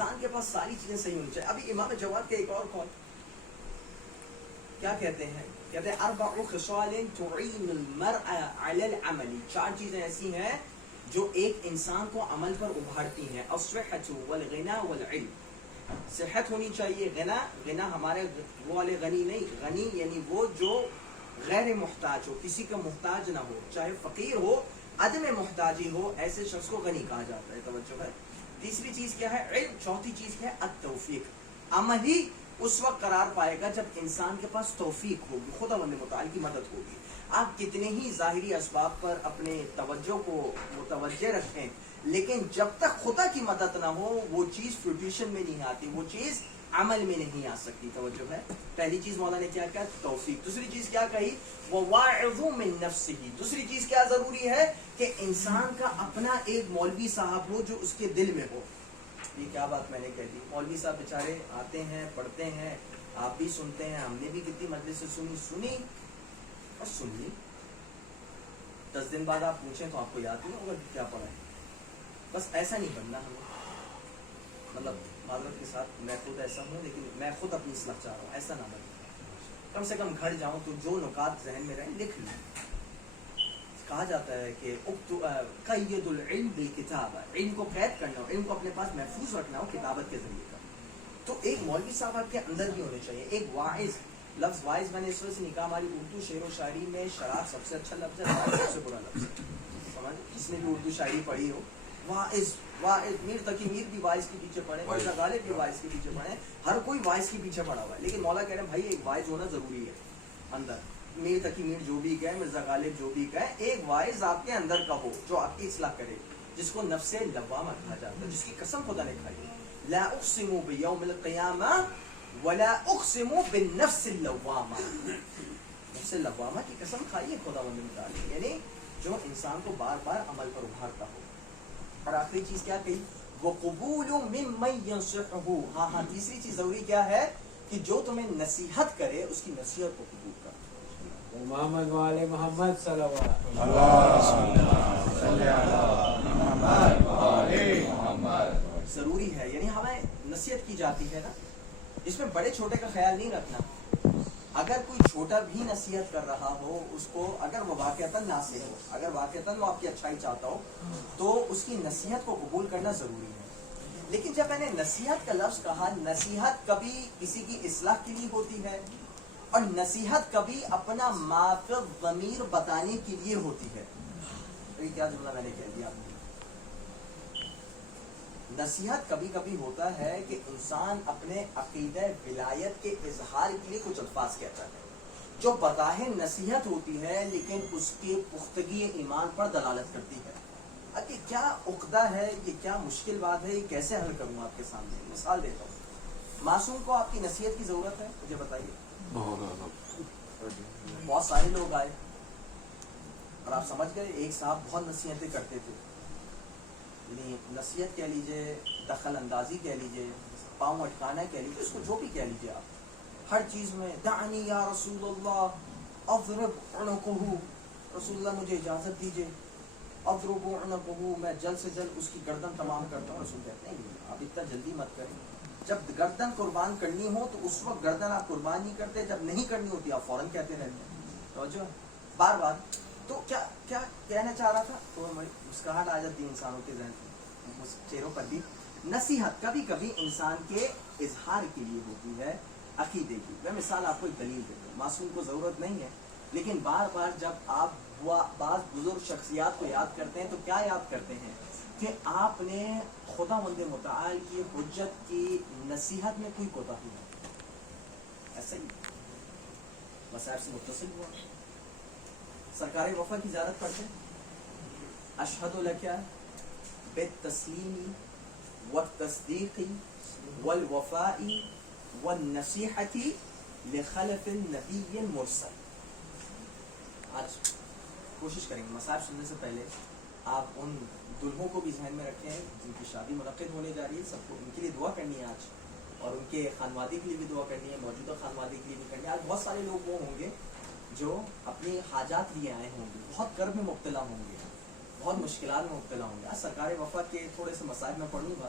انسان کے پاس ساری چیزیں صحیح ہونی چاہیے. ابھی امام جواد کے ایک اور قول کیا کہتے ہیں؟ کہتے ہیں اربع خصال تعین المرء علی العمل. 4 چیزیں ایسی ہیں جو ایک انسان کو عمل پر ابھارتی ہیں. الصحۃ والغنى والعلم. صحت ہونی چاہیے. غنا ہمارے وہ والے غنی نہیں، غنی یعنی وہ جو غیر محتاج ہو، کسی کا محتاج نہ ہو، چاہے فقیر ہو، عدم محتاجی ہو، ایسے شخص کو غنی کہا جاتا ہے. توجہ ہے. تیسری چیز کیا ہے؟ علم. چوتھی چیز کیا ہے؟ التوفیق. عمل ہی اس وقت قرار پائے گا جب انسان کے پاس توفیق ہوگی، خداوند متعال کی مدد ہوگی. آپ کتنے ہی ظاہری اسباب پر اپنے توجہ کو متوجہ رکھیں، لیکن جب تک خدا کی مدد نہ ہو وہ چیز فروٹیشن میں نہیں آتی، وہ چیز عمل میں نہیں آ سکتی. توجہ ہے. پہلی چیز مولانا نے کیا کہا؟ توفیق. دوسری چیز کیا کہی؟ وواعظ من نفسه. دوسری چیز کیا ضروری ہے؟ کہ انسان کا اپنا ایک مولوی صاحب ہو جو اس کے دل میں ہو. یہ کیا بات میں نے کہہ دی. مولوی صاحب بیچارے آتے ہیں، پڑھتے ہیں، آپ بھی سنتے ہیں، ہم نے بھی کتنی مجلس سے سنی اور سن لی. 10 دن بعد آپ پوچھیں تو آپ کو یاد نہیں ہوگا کہ کیا پڑھا ہے. بس ایسا نہیں بننا ہمیں. مطلب معذرت کے ساتھ میں خود ایسا ہوں، لیکن میں خود اپنی اصلاح چاہ رہا ہوں. ایسا نہ بنے. کم سے کم گھر جاؤں تو جو نکات ذہن میں رہیں لکھ لیں. کہا جاتا ہے کہ قید العلم بالکتابہ. علم کو قید کرنا ہو، علم کو اپنے پاس محفوظ رکھنا ہو کتابت کے ذریعے کا. تو ایک مولوی صاحب آپ کے اندر بھی ہونے چاہیے. ایک واعظ. لفظ واعظ میں نے اس وجہ سے نکاح. ہماری اردو شعر و شاعری میں شراب سب سے اچھا لفظ ہے، واعظ سب سے برا لفظ ہے. سمجھ جس نے بھی اردو شاعری پڑھی ہو. واعظ میر تقی میر بھی واعظ کے پیچھے پڑھے، مرزا غالب بھی واعظ کے پیچھے پڑھے، ہر کوئی واعظ کے پیچھے پڑا ہوا ہے. لیکن مولا کہہ رہے ہیں بھائی ایک واعظ ہونا ضروری ہے اندر. میر تقی میر جو بھی کہے، مرزا غالب جو بھی کہے، ایک واعظ آپ کے اندر کا ہو جو آپ کی اصلاح کرے، جس کو نفس لوامہ کہا جاتا ہے، جس کی قسم خدا نے کھائی. لا اقسم بیوم القیامہ ولا اقسم بالنفس اللوامہ. نفس لوامہ کی قسم کھائیے خداوند متعال، یعنی جو انسان کو بار بار عمل پر ابھارتا ہو. اور آخری چیز کیا کہی؟ وقبول ممن ینصحہ. ہاں تیسری چیز ضروری کیا ہے؟ کہ جو تمہیں نصیحت کرے اس کی نصیحت کو قبول کر. محمد والے محمد صلی اللہ علیہ وسلم. ضروری ہے. یعنی ہمیں نصیحت کی جاتی ہے نا، اس میں بڑے چھوٹے کا خیال نہیں رکھنا. اگر کوئی چھوٹا بھی نصیحت کر رہا ہو اس کو، اگر وہ واقعتاً ناصح ہو، اگر واقعتاً وہ آپ کی اچھائی چاہتا ہو، تو اس کی نصیحت کو قبول کرنا ضروری ہے. لیکن جب میں نے نصیحت کا لفظ کہا، نصیحت کبھی کسی کی اصلاح کے لیے ہوتی ہے اور نصیحت کبھی اپنا ما فی الضمیر بتانے کے لیے ہوتی ہے. یہ کیا جملہ میں نے کہہ دیا. نصیحت کبھی کبھی ہوتا ہے کہ انسان اپنے عقیدہ ولایت کے اظہار کے لیے کچھ الفاظ کہتا ہے جو بظاہر نصیحت ہوتی ہے لیکن اس کے پختگی ایمان پر دلالت کرتی ہے. اب یہ کیا عقدہ ہے، یہ کیا مشکل بات ہے، یہ کیسے حل کروں آپ کے سامنے. مثال دیتا ہوں. معصوم کو آپ کی نصیحت کی ضرورت ہے؟ مجھے بتائیے. بہت سارے لوگ آئے اور آپ سمجھ گئے ایک صاحب بہت نصیحتیں کرتے تھے. نصیحت کہہ لیجئے، دخل اندازی کہہ لیجئے، پاؤں اٹکانا کہہ لیجئے، اس کو جو بھی کہہ لیجئے آپ. ہر چیز میں دعنی یا رسول اللہ اضرب عنقہ. رسول اللہ مجھے اجازت دیجئے، اضرب عنقہ، میں جلد سے جلد اس کی گردن تمام کرتا ہوں. رسول کہتے ہیں آپ اتنا جلدی مت کریں. جب گردن قربان کرنی ہو تو اس وقت گردن آپ قربان نہیں کرتے، جب نہیں کرنی ہوتی آپ فوراً کہتے رہتے ہیں. توجہ بار بار. تو کیا کہنا چاہ رہا تھا؟ تو مسکراہٹ آ جاتی ہے انسانوں کے ذہن میں، چہروں پر بھی. نصیحت کبھی کبھی انسان کے اظہار کے لیے ہوتی ہے عقیدے کی. میں مثال آپ کو ایک دلیل دیتا ہوں. معصوم کو ضرورت نہیں ہے، لیکن بار بار جب آپ بعض بزرگ شخصیات کو یاد کرتے ہیں تو کیا یاد کرتے ہیں؟ کہ آپ نے خداوند متعال کی حجت کی نصیحت میں کوئی کوتاہی نہیں. ایسا ہی مسائل سے متصل ہوا. سرکار وفا کی زیارت کرتے ہیں. اشہد لک بالتسلیم والتصدیق والوفاء والنصیحۃ لخلف النبی المرسل. آج کوشش کریں گے مسائل سننے سے پہلے آپ ان دلہوں کو بھی ذہن میں رکھیں جن کی شادی منعقد ہونے جا رہی ہے. سب کو ان کے لیے دعا کرنی ہے آج، اور ان کے خانوادے کے لیے بھی دعا کرنی ہے، موجودہ خانوادے کے لیے بھی کرنی ہے. آج بہت سارے لوگ وہ ہوں گے جو اپنی حاجات لیے آئے ہوں گے، بہت کرب میں مبتلا ہوں گے، بہت مشکلات میں مبتلا ہوں گے. آج سرکار وفا کے تھوڑے سے مسائل میں پڑھوں گا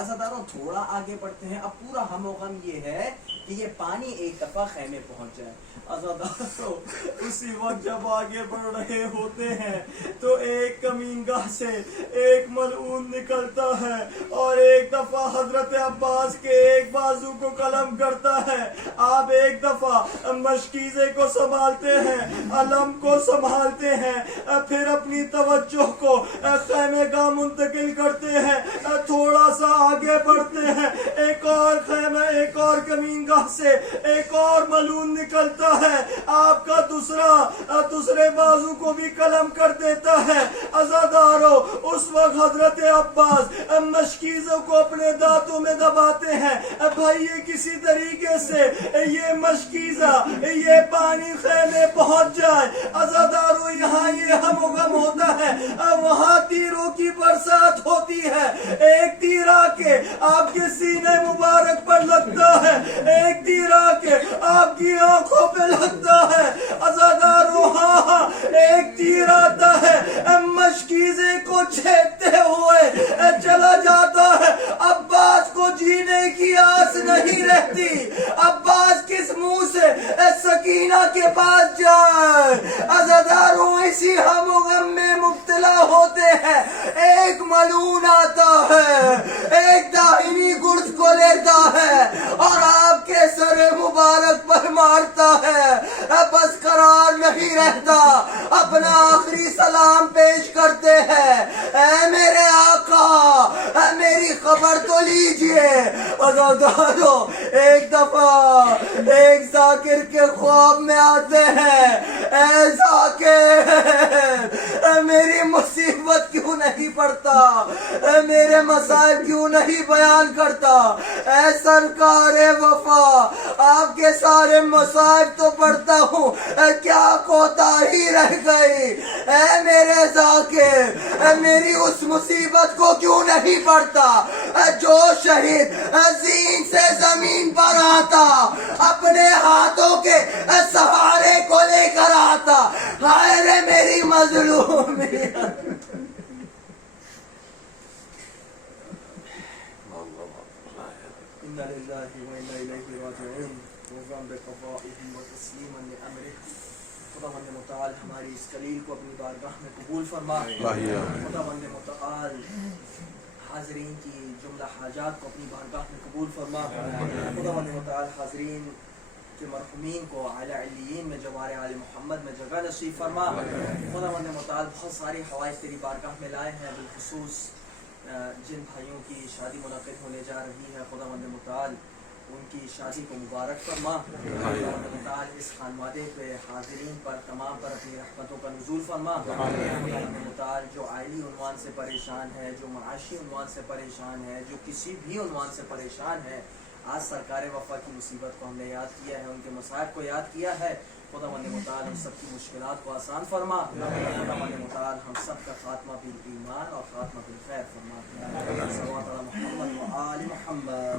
عزاداروں تھوڑا آگے بڑھتے ہیں. اب پورا ہم و غم یہ ہے کہ یہ پانی ایک دفعہ خیمے پہنچ جائے. عزاداروں اسی وقت جب آگے بڑھ رہے ہوتے ہیں تو ایک کمینگاہ سے ایک ملعون نکلتا ہے اور ایک دفعہ حضرت عباس کے ایک بازو کو قلم کرتا ہے. آپ ایک دفعہ مشکیزے کو سنبھالتے ہیں, علم کو سنبھالتے ہیں, پھر اپنی توجہ کو خیمے گاہ منتقل کرتے ہیں, تھوڑا سا آگے بڑھتے ہیں, ایک اور خیمہ, ایک اور کمینگاہ سے ایک اور ملعون نکلتا ہے, آپ کا دوسرے بازو کو بھی قلم کر دیتا ہے. عزاداروں اس وقت حضرت عباس مشکیزوں کو اپنے دانتوں میں دباتے ہیں. بھائی یہ کسی طریقے سے یہ مشکیزہ, یہ پانی خیمے پہنچ جائے. عزاداروں یہاں یہ ہم و غم ہوتا ہے, وہاں تیروں کی برسات ہوتی ہے. ایک تیر آ کے آپ کے سینے مبارک پر لگتا ہے, ایک تیر آ کے آپ کی آنکھوں پہ لگتا ہے. عزاداروں ہاں ایک تیر آتا ہے, مشکیزے کو چھیدتے ہوئے چلا جاتا ہے. عباس کو جینے کی آس نہیں رہتی. عباس کس منہ سے سکینہ کے پاس جائے. عزاداروں اسی ہم و غم میں مبتلا ہوتے ہیں. ایک ملعون آتا ہے, ایک داہنی گرز کو لیتا ہے اور آپ کے سر مبارک پر مارتا ہے. بس قرار نہیں رہتا, اپنا آخری سلام پیش کرتے ہیں. اے میرے آقا میری خبر تو لیجئے. عزاداروں ایک دفعہ ایک ذاکر کے خواب میں آتے ہیں, اے ذاکر میری مصیبت کیوں نہیں پڑتا, میرے مسائل کیوں نہیں بیان کرتا. اے سرکار وفا آپ کے سارے مسائل تو پڑھتا ہوں, کیا کوتاہی رہ گئی. اے میرے ذاکر میری اس مصیبت کو کیوں نہیں پڑھتا جو شہید زین سے زمین پر آتا, اپنے ہاتھوں کے سہارے کو لے کر آتا. ہائے رے میری مظلومیت. إنا لله وإنا إليه راجعون وفقا بقضائه وتسليما لأمره. خداوند متعال ہماری اس کلیل کو اپنی بارگاہ میں قبول فرما. خداوند متعال حاضرین کی جملہ حاجات کو اپنی بارگاہ میں قبول فرما. خداوند متعال حاضرین کے مرحومین کو اعلی علیین میں جوار آل محمد میں جگہ نصیب فرما. خداوند متعال بہت ساری حوائج تیری بارگاہ میں لائے ہیں, بالخصوص جن بھائیوں کی شادی منعقد ہونے جا رہی ہے, خداوند متعال ان کی شادی کو مبارک فرما. خداوند متعال اس خانوادے پہ, حاضرین پر, تمام پر اپنی رحمتوں کا نزول فرما. خداوند متعال جو عائلی عنوان سے پریشان ہے, جو معاشی عنوان سے پریشان ہے, جو کسی بھی عنوان سے پریشان ہے, آج سرکار وفا کی مصیبت کو ہم نے یاد کیا ہے, ان کے مصائب کو یاد کیا ہے. خداوند متعال ہم سب کی مشکلات کو آسان فرما. خداوند متعال ہم سب کا خاتمہ بالایمان اور خاتمہ بالخیر فرما. صلوات علی محمد و آل محمد.